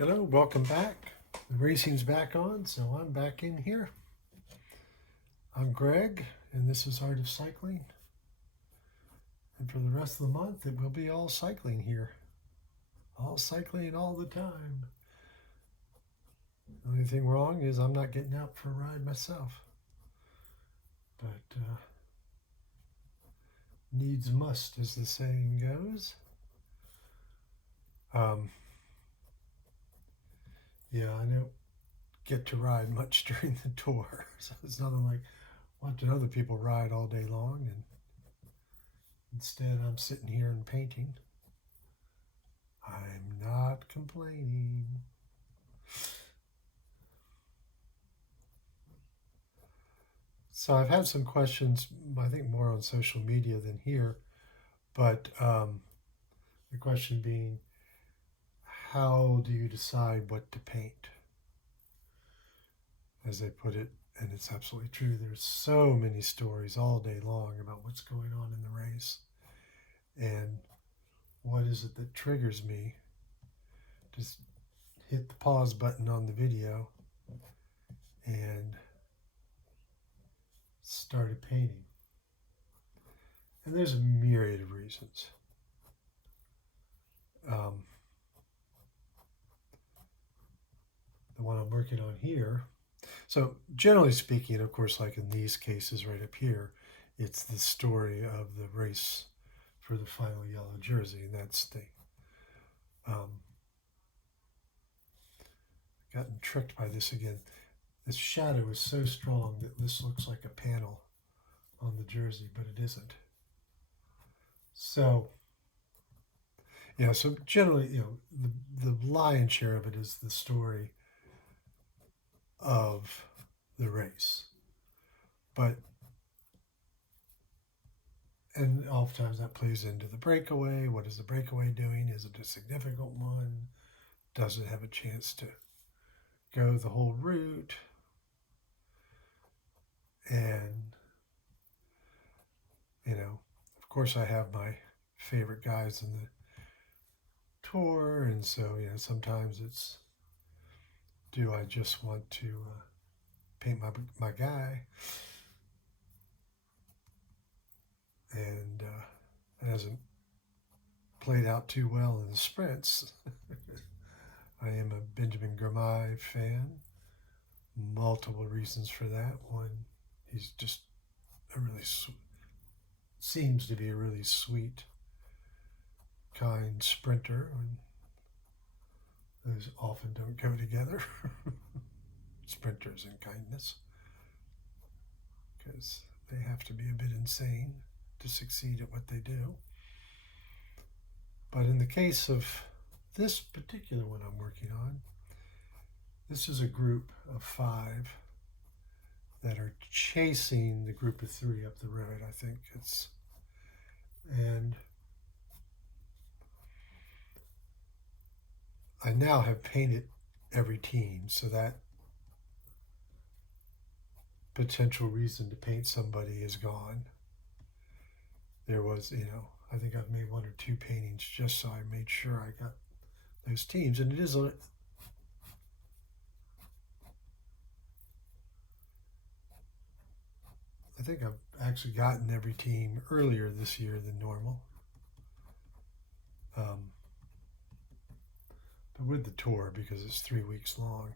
Hello, welcome back. The racing's back on, so I'm back in here. I'm Greg, and this is Art of Cycling. And for the rest of the month, it will be all cycling here. All cycling all the time. The only thing wrong is I'm not getting out for a ride myself. But needs must, as the saying goes. Yeah, I don't get to ride much during the tour, so it's nothing like watching other people ride all day long, and instead I'm sitting here and painting. I'm not complaining. So I've had some questions, I think more on social media than here, but the question being, how do you decide what to paint? As they put it, and it's absolutely true, there's so many stories all day long about what's going on in the race. And what is it that triggers me? Just hit the pause button on the video and started painting. And there's a myriad of reasons. The one I'm working on here. So generally speaking, of course, like in these cases right up here, it's the story of the race for the final yellow jersey, and that's the gotten tricked by this again. This shadow is so strong that this looks like a panel on the jersey, but it isn't. So yeah, so generally, the lion's share of it is the story of the race. And oftentimes that plays into the breakaway. What is the breakaway doing? Is it a significant one? Does it have a chance to go the whole route? And, of course I have my favorite guys in the tour. And so, sometimes it's, do I just want to paint my guy? And it hasn't played out too well in the sprints. I am a Benjamin Girmay fan. Multiple reasons for that. One, he's just seems to be a really sweet, kind sprinter. And those often don't go together. Sprinters and kindness. Because they have to be a bit insane to succeed at what they do. But in the case of this particular one I'm working on, this is a group of 5 that are chasing the group of 3 up the road, I think it's. And I now have painted every team, so that potential reason to paint somebody is gone. There was, I think I've made 1 or 2 paintings just so I made sure I got those teams. And it is I think I've actually gotten every team earlier this year than normal. But with the tour, because it's 3 weeks long,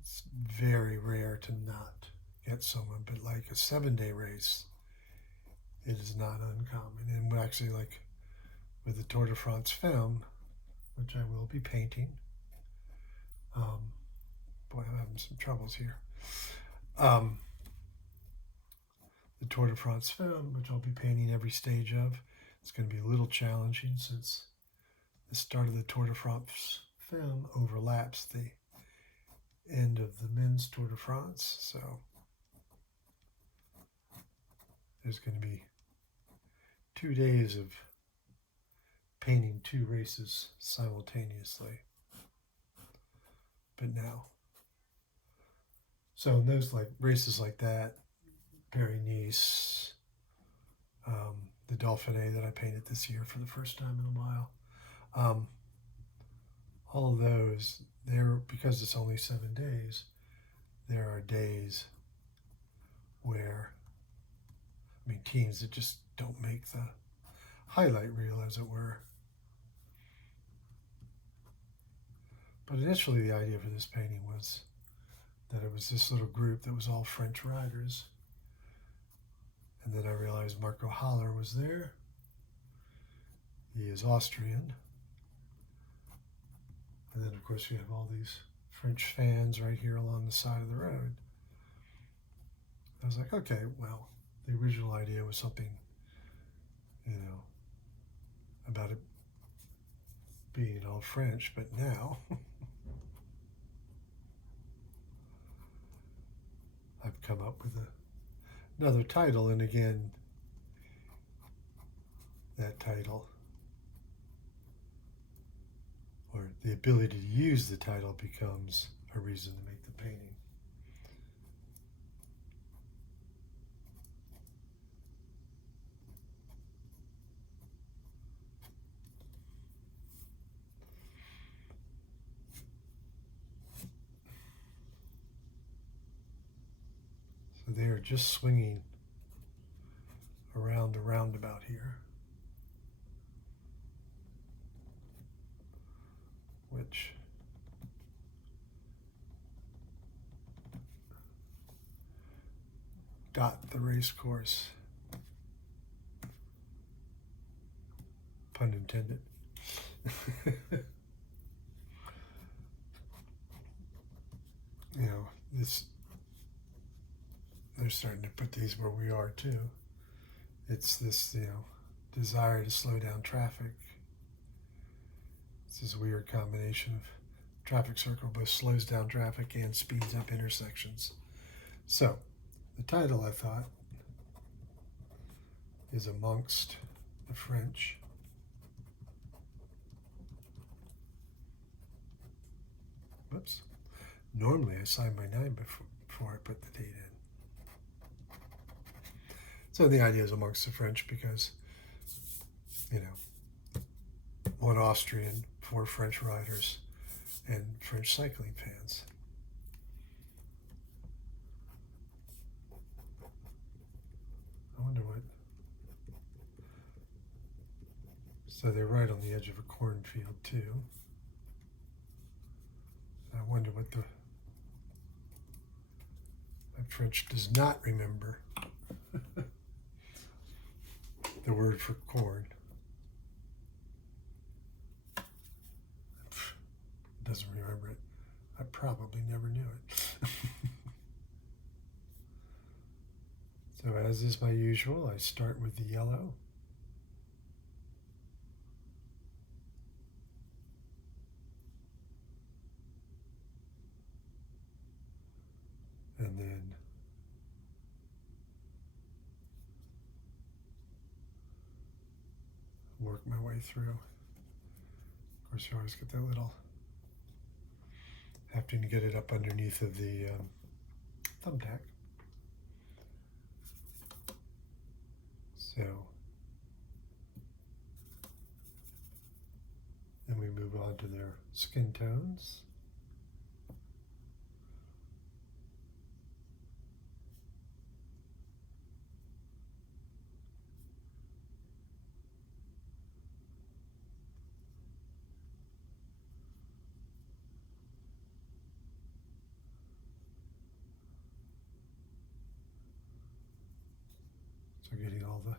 it's very rare to not get someone. But like a 7-day race, it is not uncommon. And we're actually, like with the Tour de France film, which I will be painting. Boy, I'm having some troubles here. The Tour de France film, which I'll be painting every stage of. It's going to be a little challenging since the start of the Tour de France film overlaps the end of the men's Tour de France. So there's going to be 2 days of painting 2 races simultaneously. But now, so in those races like that, Paris-Nice, the Dauphiné that I painted this year for the first time in a while, all of those, there, because it's only 7 days, there are days where, I mean, teams that just don't make the highlight reel, as it were. But initially, the idea for this painting was that it was this little group that was all French riders. And then I realized Marco Haller was there. He is Austrian. And then, of course, we have all these French fans right here along the side of the road. I was like, okay, well, the original idea was something, about it being all French, but now I've come up with another title, and again, that title, or the ability to use the title, becomes a reason to make the painting. So they are just swinging around the roundabout here, which dot the race course, pun intended. They're starting to put these where we are too. It's this, desire to slow down traffic. It's this weird combination of traffic circle both slows down traffic and speeds up intersections. So, the title, I thought, is Amongst the French. Whoops. Normally I sign my name before I put the date in. So the idea is Amongst the French because, one Austrian, 4 French riders, and French cycling fans. I wonder what. So they're right on the edge of a cornfield too. I wonder what my French does not remember the word for corn. Doesn't remember it. I probably never knew it. So as is my usual, I start with the yellow. And then work my way through. Of course, you always get that little having to get it up underneath of the thumbtack. So then we move on to their skin tones. So getting all the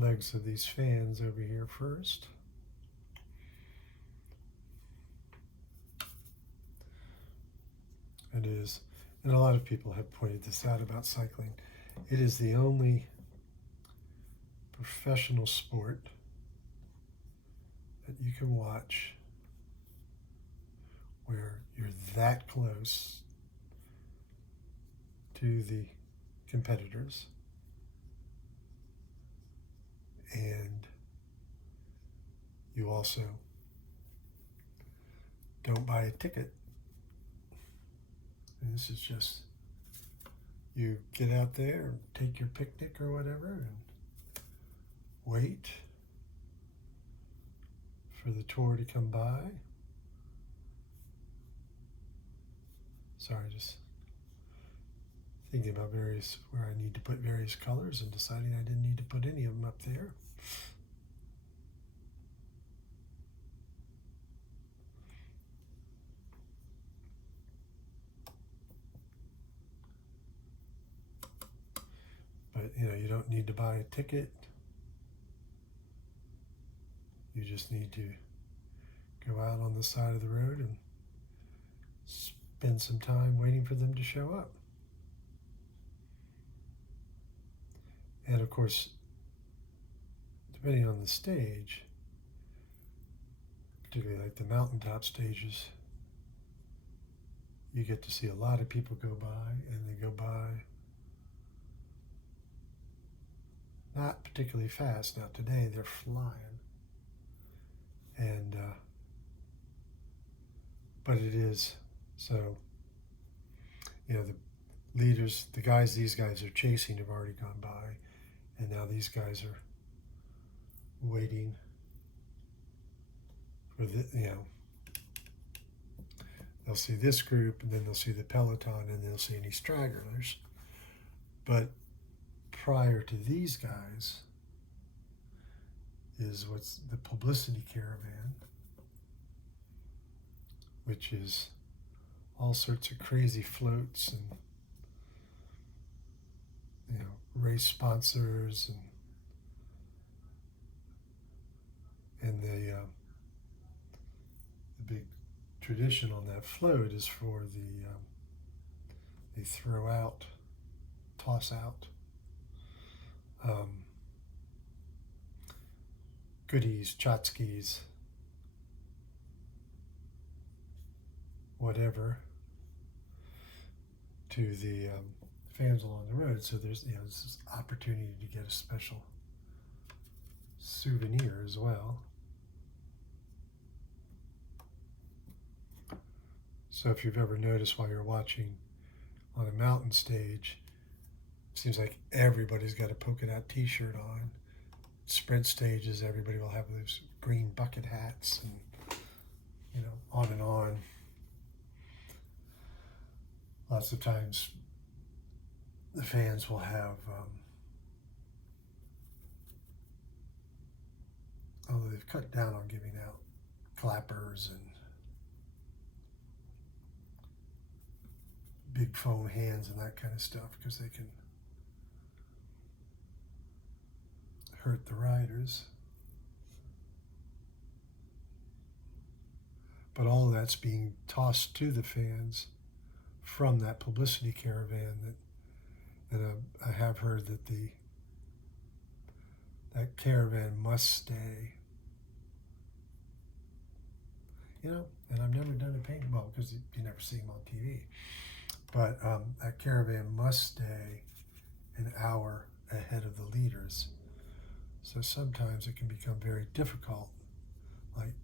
legs of these fans over here first. It is, and a lot of people have pointed this out about cycling, it is the only professional sport that you can watch where you're that close to the competitors and you also don't buy a ticket. And this is just, you get out there and take your picnic or whatever and wait for the tour to come by. Sorry, just thinking about various, where I need to put various colors and deciding I didn't need to put any of them up there. But you don't need to buy a ticket. You just need to go out on the side of the road and spend some time waiting for them to show up. And of course, depending on the stage, particularly like the mountaintop stages, you get to see a lot of people go by, and they go by not particularly fast. Now today they're flying, and but it is so. The leaders, these guys are chasing have already gone by, and now these guys are waiting for they'll see this group, and then they'll see the peloton, and they'll see any stragglers. But prior to these guys is what's the publicity caravan, which is all sorts of crazy floats and race sponsors, and the big tradition on that float is for they throw out, toss out goodies, tchotchkes, whatever, to the fans along the road. So there's this opportunity to get a special souvenir as well. So if you've ever noticed while you're watching on a mountain stage, it seems like everybody's got a polka dot t-shirt on. Sprint stages, everybody will have those green bucket hats, and on and on. Lots of times the fans will have, although they've cut down on giving out clappers and big foam hands and that kind of stuff, because they can hurt the riders. But all of that's being tossed to the fans from that publicity caravan. That I have heard that that caravan must stay. And I've never done a painting, well, because you never see them on TV. But that caravan must stay an hour ahead of the leaders. So sometimes it can become very difficult. Like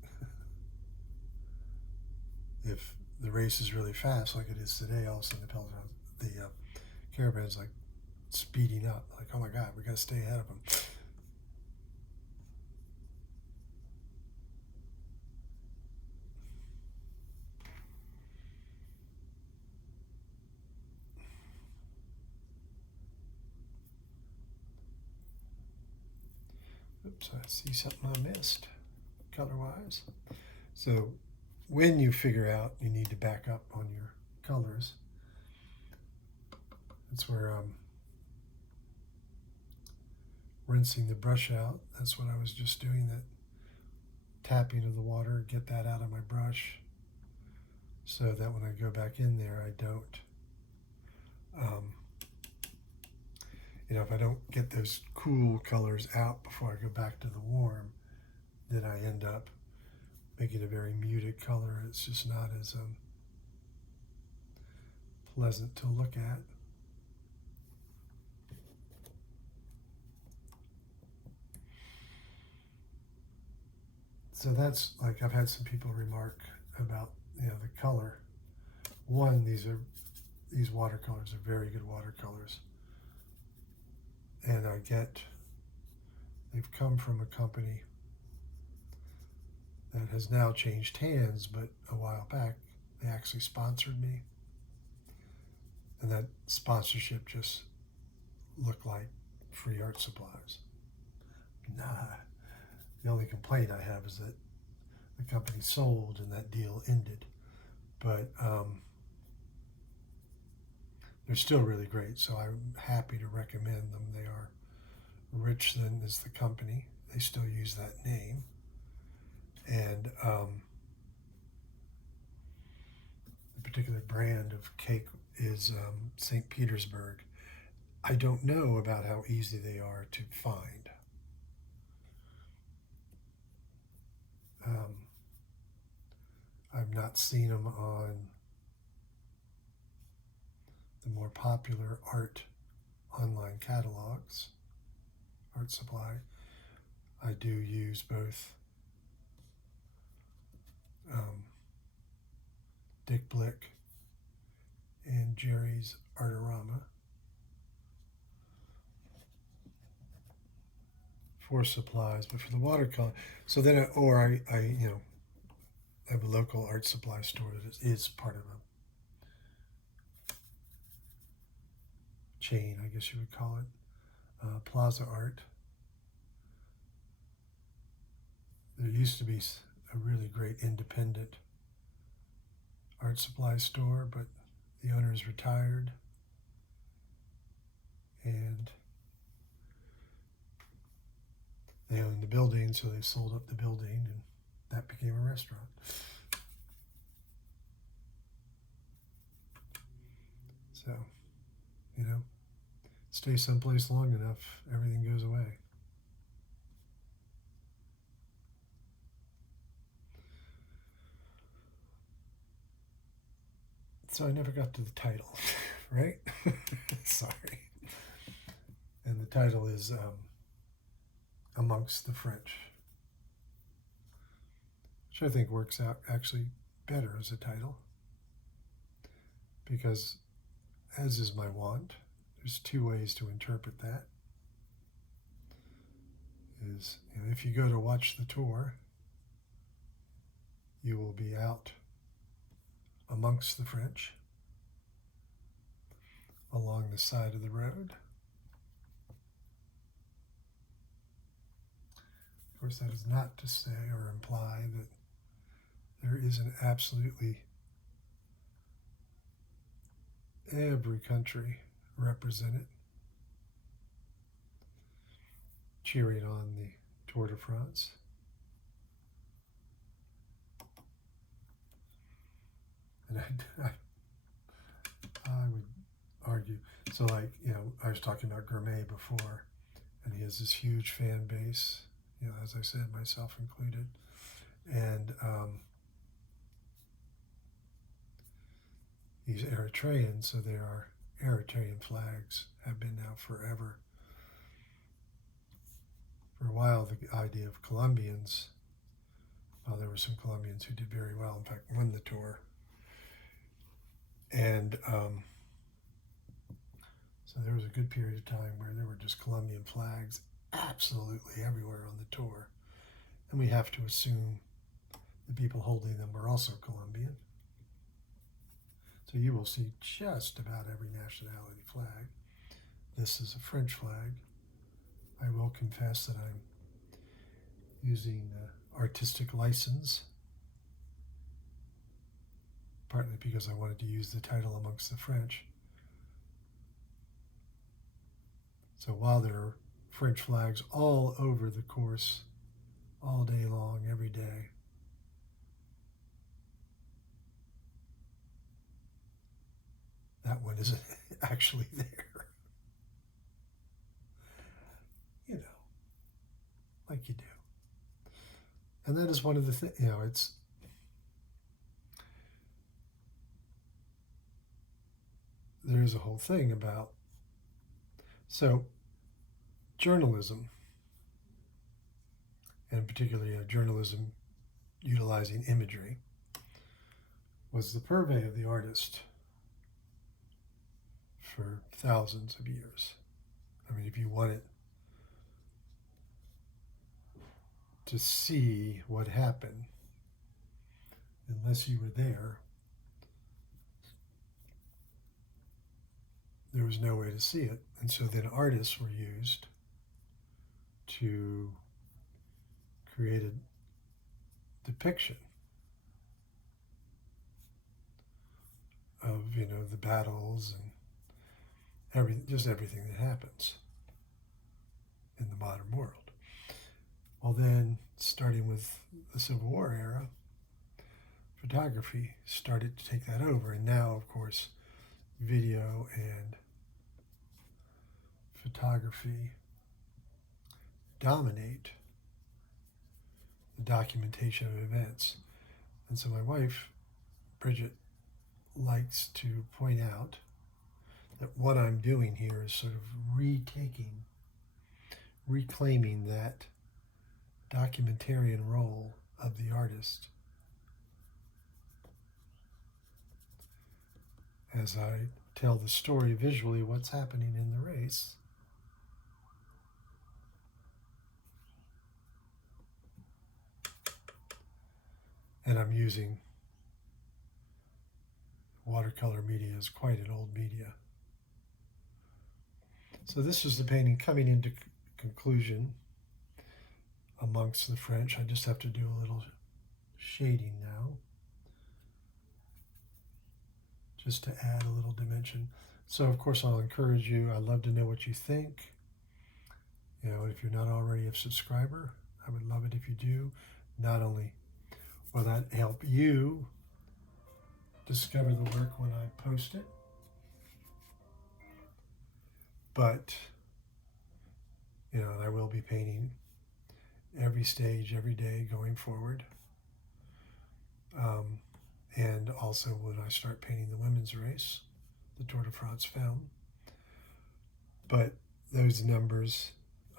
if the race is really fast, like it is today, all of a sudden the caravan's like speeding up. Like, oh my God, we got to stay ahead of them. Oops, I see something I missed color-wise. So when you figure out you need to back up on your colors, that's where I'm rinsing the brush out. That's what I was just doing, that tapping of the water, get that out of my brush, so that when I go back in there, I don't if I don't get those cool colors out before I go back to the warm, then I end up making a very muted color. It's just not as pleasant to look at. So that's, like, I've had some people remark about the color. One, these watercolors are very good watercolors, and they've come from a company that has now changed hands, but a while back they actually sponsored me. And that sponsorship just looked like free art supplies. Nah, the only complaint I have is that the company sold and that deal ended. But they're still really great, so I'm happy to recommend them. They are Richland is the company. They still use that name. And the particular brand of cake is St. Petersburg. I don't know about how easy they are to find. Um, I've not seen them on the more popular art online catalogs, art supply. I do use both Dick Blick and Jerry's Artorama for supplies, but for the watercolor, I have a local art supply store that is part of a chain, I guess you would call it, Plaza Art. There used to be a really great independent art supply store, but the owner is retired, and they own the building, so they sold up the building, and that became a restaurant. So, stay someplace long enough, everything goes away. So I never got to the title, right? Sorry. And the title is Amongst the French, which I think works out actually better as a title, because, as is my wont, there's two ways to interpret that. Is, if you go to watch the tour, you will be out amongst the French along the side of the road. Of course, that is not to say or imply that there isn't absolutely every country represented cheering on the Tour de France. And I would argue, so I was talking about Gourmet before, and he has this huge fan base, as I said, myself included. And he's Eritrean, so there are Eritrean flags, have been now forever. For a while, the idea of Colombians, there were some Colombians who did very well, in fact, won the tour. And so there was a good period of time where there were just Colombian flags absolutely everywhere on the tour. And we have to assume the people holding them were also Colombian. So you will see just about every nationality flag. This is a French flag. I will confess that I'm using artistic license, partly because I wanted to use the title Amongst the French. So while there are French flags all over the course, all day long, every day, that one isn't actually there. Like you do. And that is one of the things, there's a whole thing about, so journalism, and particularly journalism utilizing imagery, was the purvey of the artist for thousands of years. I mean, if you wanted to see what happened, unless you were there, there was no way to see it. And so then artists were used to create a depiction of, the battles and everything that happens in the modern world. Well, then, starting with the Civil War era, photography started to take that over. And now, of course, video and photography dominate the documentation of events. And so my wife, Bridget, likes to point out that what I'm doing here is sort of reclaiming that documentarian role of the artist as I tell the story visually, what's happening in the race. And I'm using watercolor media as quite an old media. So this is the painting coming into conclusion amongst the French. I just have to do a little shading now, just to add a little dimension. So of course I'll encourage you, I'd love to know what you think. If you're not already a subscriber, I would love it if you do. Not only will that help you discover the work when I post it, but I will be painting every stage, every day going forward. And also when I start painting the women's race, the Tour de France film. But those numbers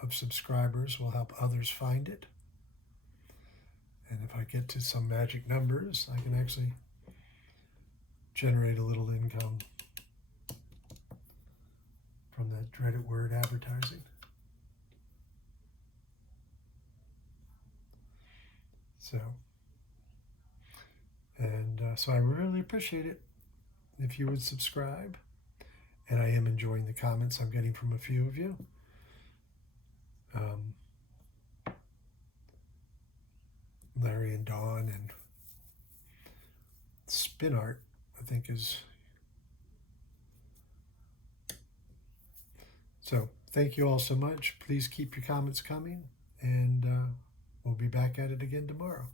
of subscribers will help others find it. And if I get to some magic numbers, I can actually generate a little income from that dreaded word, advertising. So I really appreciate it if you would subscribe. And I am enjoying the comments I'm getting from a few of you. Larry and Dawn and Spin Art, I think is. So thank you all so much. Please keep your comments coming, and we'll be back at it again tomorrow.